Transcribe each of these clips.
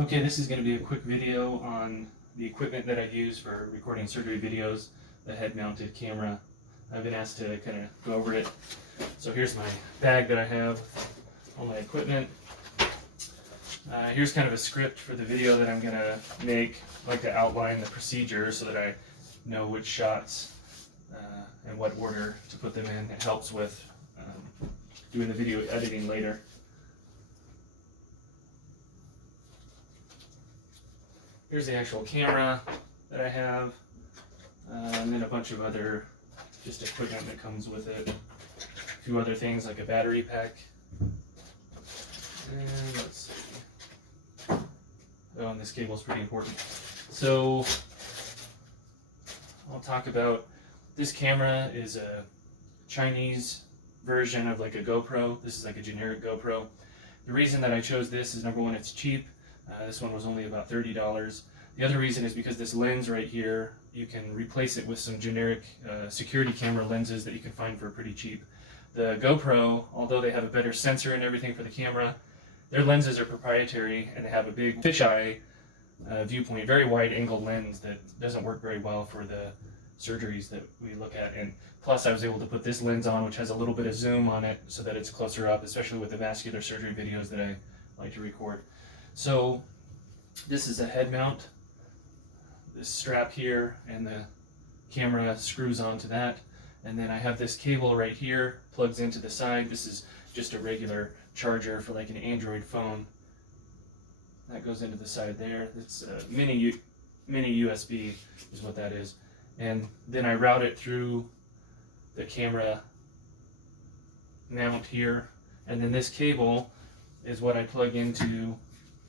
Okay, this is going to be a quick video on the equipment that I use for recording surgery videos, the head-mounted camera. I've been asked to kind of go over it. So here's my bag that I have, all my equipment. Here's kind of a script for the video that I'm going to make. I like to outline the procedure so that I know which shots and what order to put them in. It helps with doing the video editing later. Here's the actual camera that I have, and then a bunch of other just equipment that comes with it. A few other things like a battery pack. And let's see. Oh, and this cable is pretty important. So I'll talk about this camera is a Chinese version of like a GoPro. This is like a generic GoPro. The reason that I chose this is, number one, it's cheap. This one was only about $30. The other reason is because this lens right here, you can replace it with some generic security camera lenses that you can find for pretty cheap. The GoPro, although they have a better sensor and everything for the camera, their lenses are proprietary and they have a big fisheye viewpoint, very wide angle lens that doesn't work very well for the surgeries that we look at. And plus I was able to put this lens on, which has a little bit of zoom on it so that it's closer up, especially with the vascular surgery videos that I like to record. So this is a head mount, this strap here, and the camera screws onto that. And then I have this cable right here, plugs into the side. This is just a regular charger for like an Android phone. That goes into the side there. It's a mini USB is what that is. And then I route it through the camera mount here. And then this cable is what I plug into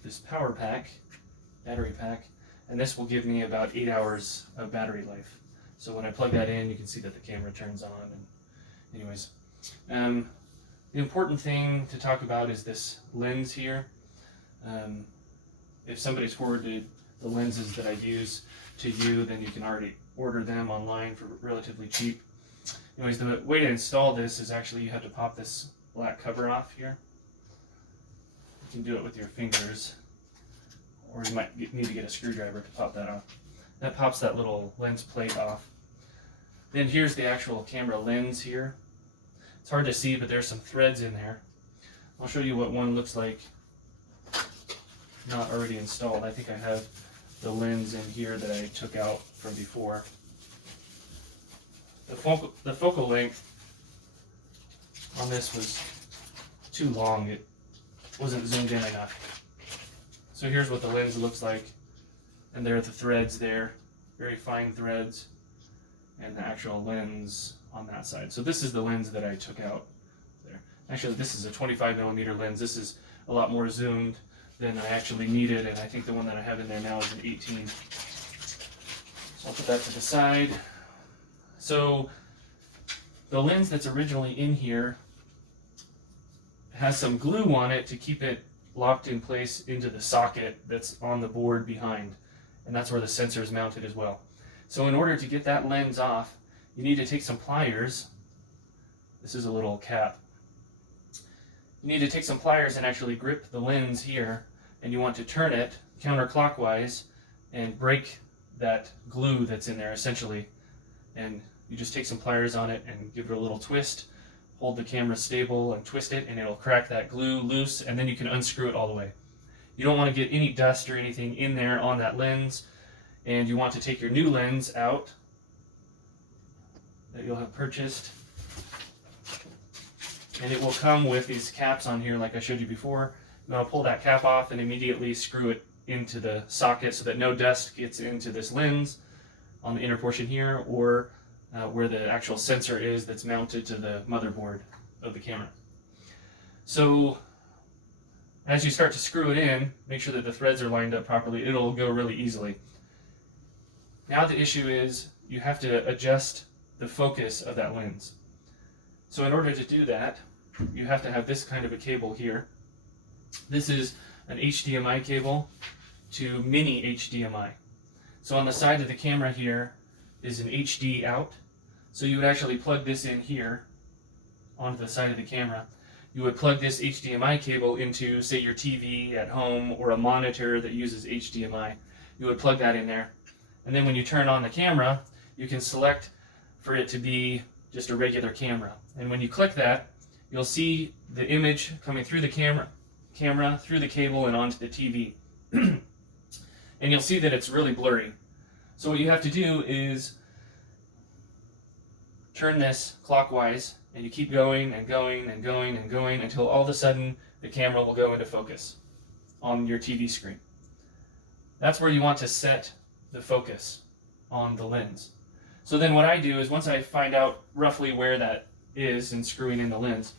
this power pack, battery pack, and this will give me about 8 hours of battery life. So when I plug that in, you can see that the camera turns on. And anyways, the important thing to talk about is this lens here. If somebody's forwarded the lenses that I use to you, then you can already order them online for relatively cheap. Anyways, the way to install this is actually you have to pop this black cover off here. You can do it with your fingers, or you might need to get a screwdriver to pop that off. That pops that little lens plate off. Then here's the actual camera lens here. It's hard to see, but there's some threads in there. I'll show you what one looks like not already installed. I think I have the lens in here that I took out from before. The focal length on this was too long. It wasn't zoomed in enough. So here's what the lens looks like, and there are the threads there, very fine threads, and the actual lens on that side. So this is the lens that I took out there. Actually, this is a 25mm lens. This is a lot more zoomed than I actually needed, and I think the one that I have in there now is an 18. So I'll put that to the side. So the lens that's originally in here has some glue on it to keep it locked in place into the socket that's on the board behind, and that's where the sensor is mounted as well. So in order to get that lens off, you need to take some pliers. This is a little cap. You need to take some pliers and actually grip the lens here, and you want to turn it counterclockwise and break that glue that's in there essentially. And you just take some pliers on it and give it a little twist. Hold the camera stable and twist it, and it'll crack that glue loose, and then you can unscrew it all the way. You don't want to get any dust or anything in there on that lens, and you want to take your new lens out that you'll have purchased, and it will come with these caps on here like I showed you before. You want to pull that cap off and immediately screw it into the socket so that no dust gets into this lens on the inner portion here, or where the actual sensor is that's mounted to the motherboard of the camera. So as you start to screw it in, make sure that the threads are lined up properly. It'll go really easily. Now the issue is you have to adjust the focus of that lens. So in order to do that, you have to have this kind of a cable here. This is an HDMI cable to mini HDMI. So on the side of the camera here is an HD out. So you would actually plug this in here onto the side of the camera. you would plug this HDMI cable into, say, your TV at home or a monitor that uses HDMI. You would plug that in there. And then when you turn on the camera, you can select for it to be just a regular camera. And when you click that, you'll see the image coming through the camera, through the cable and onto the TV. And you'll see that it's really blurry. So what you have to do is turn this clockwise, and you keep going and going and going and going until all of a sudden the camera will go into focus on your TV screen. That's where you want to set the focus on the lens. So then what I do is, once I find out roughly where that is and screwing in the lens,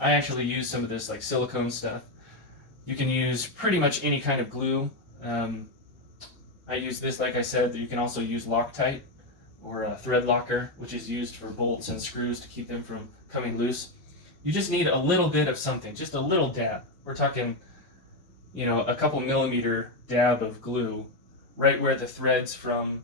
I actually use some of this like silicone stuff. You can use pretty much any kind of glue. I use this, like I said. You can also use Loctite or a thread locker, which is used for bolts and screws to keep them from coming loose. You just need a little bit of something, just a little dab. We're talking, a couple millimeter dab of glue right where the threads from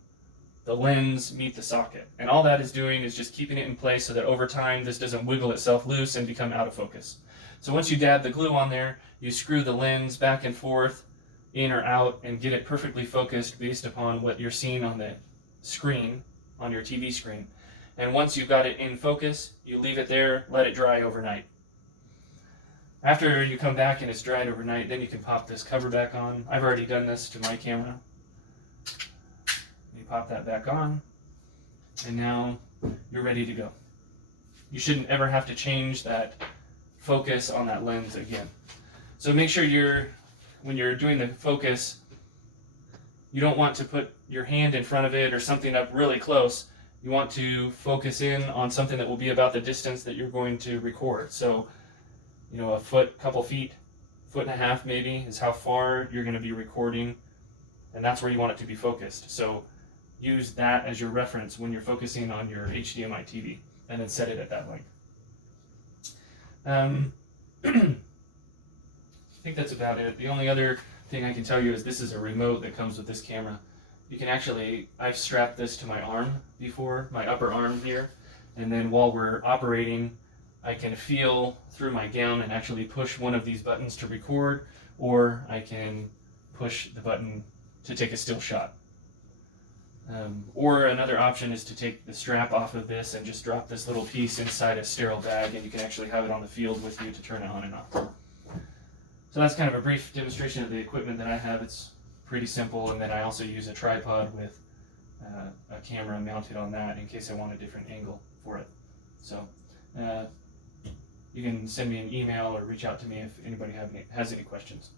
the lens meet the socket. And all that is doing is just keeping it in place so that over time this doesn't wiggle itself loose and become out of focus. So once you dab the glue on there, you screw the lens back and forth, in or out, and get it perfectly focused based upon what you're seeing on the screen, on your TV screen. And once you've got it in focus, you leave it there, let it dry overnight. After you come back and it's dried overnight, then you can pop this cover back on. I've already done this to my camera. You pop that back on, and now you're ready to go. You shouldn't ever have to change that focus on that lens again. So make sure when you're doing the focus, you don't want to put your hand in front of it or something up really close. You want to focus in on something that will be about the distance that you're going to record. So, a foot, couple feet, foot and a half maybe, is how far you're going to be recording, and that's where you want it to be focused. So use that as your reference when you're focusing on your HDMI TV, and then set it at that length. I think that's about it. The only other thing I can tell you is this is a remote that comes with this camera. You can I've strapped this to my arm before, my upper arm here, and then while we're operating, I can feel through my gown and actually push one of these buttons to record, or I can push the button to take a still shot. Or another option is to take the strap off of this and just drop this little piece inside a sterile bag, and you can actually have it on the field with you to turn it on and off. So that's kind of a brief demonstration of the equipment that I have. It's pretty simple, and then I also use a tripod with a camera mounted on that in case I want a different angle for it. So you can send me an email or reach out to me if anybody has any questions.